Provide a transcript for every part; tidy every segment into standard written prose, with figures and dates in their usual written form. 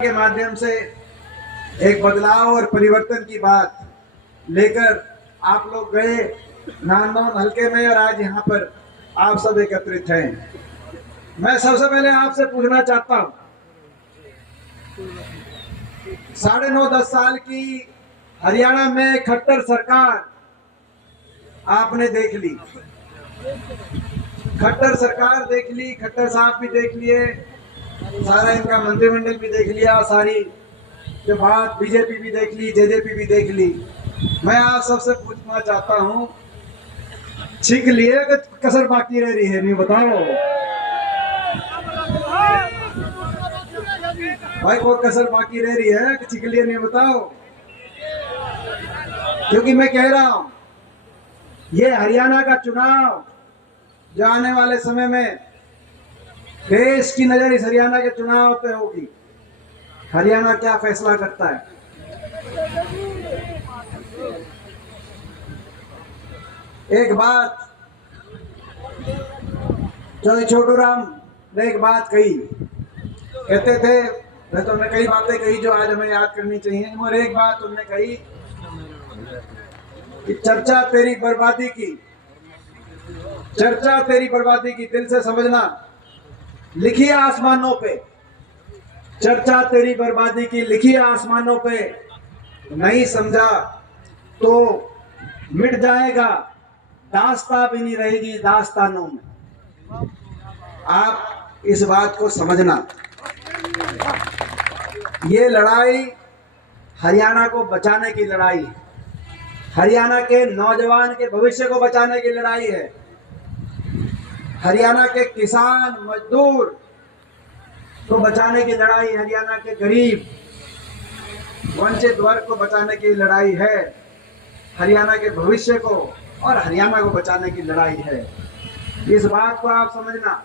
के माध्यम से एक बदलाव और परिवर्तन की बात लेकर आप लोग गए नांदौन हल्के में और आज यहाँ पर आप सब एकत्रित हैं। मैं सबसे पहले आपसे पूछना चाहता हूँ, 9.5-10 साल की हरियाणा में खट्टर सरकार आपने देख ली, खट्टर सरकार देख ली, खट्टर साहब भी देख लिए, सारा इनका मंत्रिमंडल भी देख लिया, सारी जो बात बीजेपी भी देख ली, जेजेपी भी देख ली। मैं आप सबसे पूछना चाहता हूं, छींक लिए कि कसर बाकी रह रही है? नहीं बताओ भाई, कोई कसर बाकी रह रही है कि छींक लिए? नहीं बताओ। क्योंकि मैं कह रहा हूं, ये हरियाणा का चुनाव जो आने वाले समय में देश की नजर इस हरियाणा के चुनाव पे होगी। हरियाणा क्या फैसला करता है? एक बात जो छोटू राम ने एक बात कही, कहते थे, मैं तो उन्होंने कई बातें कही जो आज हमें याद करनी चाहिए, और एक बात उन्होंने कही कि चर्चा तेरी बर्बादी की, चर्चा तेरी बर्बादी की, दिल से समझना, लिखी आसमानों पे, चर्चा तेरी बर्बादी की लिखी आसमानों पे, नहीं समझा तो मिट जाएगा, दास्तां भी नहीं रहेगी दास्तानों में। आप इस बात को समझना, ये लड़ाई हरियाणा को बचाने की लड़ाई है, हरियाणा के नौजवान के भविष्य को बचाने की लड़ाई है, हरियाणा के किसान मजदूर को बचाने की लड़ाई, हरियाणा के गरीब वंचित वर्ग को बचाने की लड़ाई है, हरियाणा के भविष्य को और हरियाणा को बचाने की लड़ाई है। इस बात को आप समझना।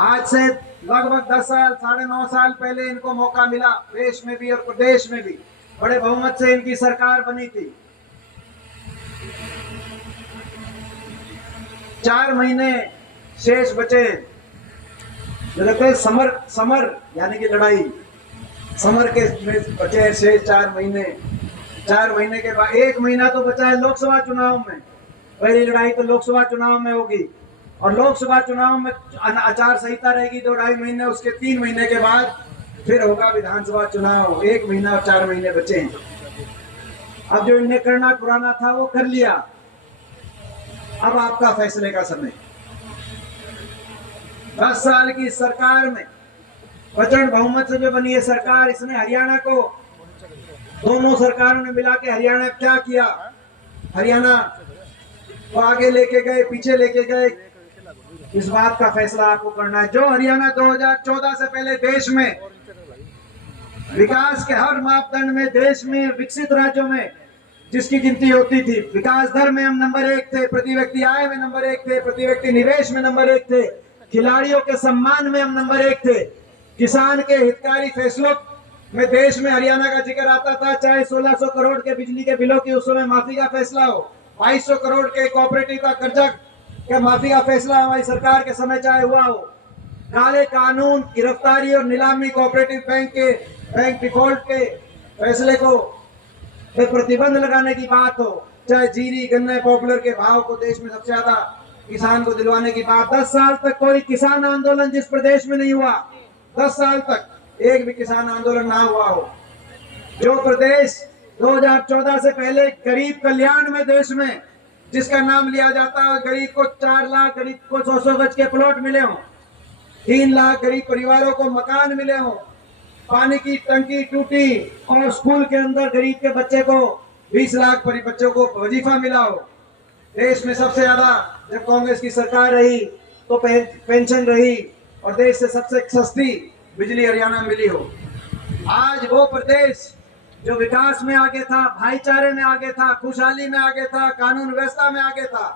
आज से लगभग 10 साल, 9.5 साल पहले इनको मौका मिला, देश में भी और प्रदेश में भी बड़े बहुमत से इनकी सरकार बनी थी। 4 महीने शेष बचे, समर यानी कि लड़ाई, समर के बचे शेष 4 महीने। 4 महीने के बाद 1 महीना तो बचा है लोकसभा चुनाव में। पहली लड़ाई तो लोकसभा चुनाव में होगी, और लोकसभा चुनाव में आचार संहिता रहेगी 2-2.5 महीने, उसके 3 महीने के बाद फिर होगा विधानसभा चुनाव। 1 महीना और 4 महीने बचे हैं। अब जो इन्हें करना पुराना था वो कर लिया, अब आपका फैसले का समय। 10 साल की सरकार में प्रचंड बहुमत से जो बनी है सरकार, इसने हरियाणा को, दोनों सरकारों ने मिला के हरियाणा क्या किया? हरियाणा को आगे लेके गए, पीछे लेके गए, इस बात का फैसला आपको करना है। जो हरियाणा 2014 से पहले देश में विकास के हर मापदंड में, देश में विकसित राज्यों में जिसकी गिनती होती थी, विकास दर में हम नंबर 1 थे, प्रति व्यक्ति आय में नंबर 1 थे, प्रति व्यक्ति निवेश में नंबर 1 थे, खिलाड़ियों के सम्मान में हम नंबर 1 थे, किसान के हितकारी फैसलों में देश में हरियाणा का जिक्र आता था। चाहे 1600 करोड़ के बिजली के बिलों की उस समय माफी का फैसला हो, 2200 करोड़ के कोऑपरेटिव का कर्जा के माफी का फैसला हमारी सरकार के समय चाहे हुआ हो, काले कानून, गिरफ्तारी और नीलामी, कोऑपरेटिव बैंक डिफॉल्ट के फैसले को प्रतिबंध लगाने की बात हो, चाहे जीरी गन्ने पॉपुलर के भाव को देश में सबसे ज्यादा किसान को दिलवाने की बात। 10 साल तक कोई किसान आंदोलन जिस प्रदेश में नहीं हुआ, 10 साल तक एक भी किसान आंदोलन ना हुआ हो। जो प्रदेश 2014 से पहले गरीब कल्याण में देश में जिसका नाम लिया जाता है, गरीब को 4 लाख, गरीब को 100 गज के प्लॉट मिले हों, 3 लाख गरीब परिवारों को मकान मिले हों, पानी की टंकी टूटी और स्कूल के अंदर गरीब के बच्चे को 20 लाख बच्चों को वजीफा मिला हो, देश में सबसे ज्यादा जब कांग्रेस की सरकार रही तो पेंशन रही, और देश से सबसे सस्ती बिजली हरियाणा मिली हो। आज वो प्रदेश जो विकास में आगे था, भाईचारे में आगे था, खुशहाली में आगे था, कानून व्यवस्था में आगे था,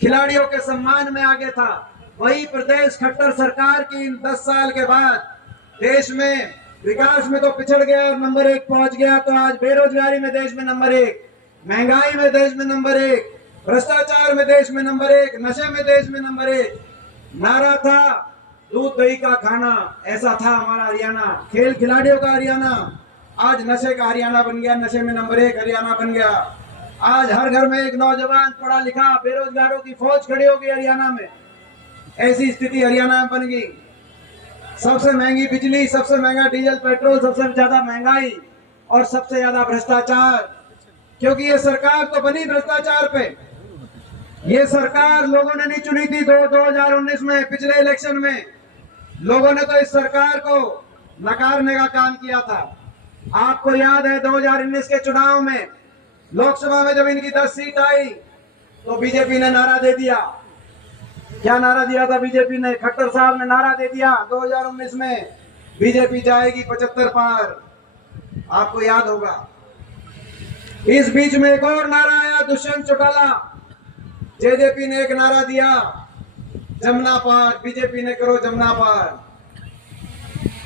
खिलाड़ियों के सम्मान में आगे था, वही प्रदेश खट्टर सरकार की इन 10 साल के बाद देश में विकास में तो पिछड़ गया और नंबर 1 पहुंच गया। तो आज बेरोजगारी में देश में नंबर 1, महंगाई में देश में नंबर 1, भ्रष्टाचार में देश में नंबर 1, नशे में देश में नंबर 1। नारा था दूध दही का खाना, ऐसा था हमारा हरियाणा। खेल खिलाड़ियों का हरियाणा, आज नशे का हरियाणा बन गया, नशे में नंबर 1 हरियाणा बन गया। आज हर घर में एक नौजवान पढ़ा लिखा, बेरोजगारों की फौज खड़ी हो गई हरियाणा में। ऐसी स्थिति हरियाणा में बन गई। सबसे महंगी बिजली, सबसे महंगा डीजल पेट्रोल, सबसे ज्यादा महंगाई और सबसे ज्यादा भ्रष्टाचार, क्योंकि ये सरकार तो बनी भ्रष्टाचार पे। ये सरकार लोगों ने नहीं चुनी थी 2019 में, पिछले इलेक्शन में लोगों ने तो इस सरकार को नकारने का काम किया था। आपको याद है 2019 के चुनाव में, लोकसभा में जब इनकी 10 सीट आई तो बीजेपी ने नारा दे दिया। क्या नारा दिया था बीजेपी ने? खट्टर साहब ने नारा दे दिया 2019 में, बीजेपी जाएगी 75 पार। आपको याद होगा। इस बीच में एक और नारा आया, दुष्यंत चौटाला, जेजेपी ने एक नारा दिया, जमुना पार। बीजेपी ने करो जमुना पार।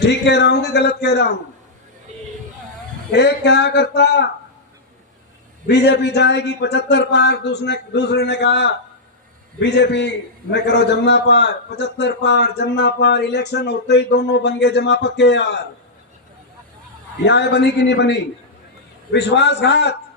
ठीक कह रहा हूं कि गलत कह रहा हूं? एक क्या करता, बीजेपी जाएगी 75 पार, दूसरे ने कहा बीजेपी में करो जमुना पार। 75 पार, जमुना पार, इलेक्शन होते ही दोनों बन गए जमा पक्के यार। यह बनी कि नहीं बनी? विश्वासघात।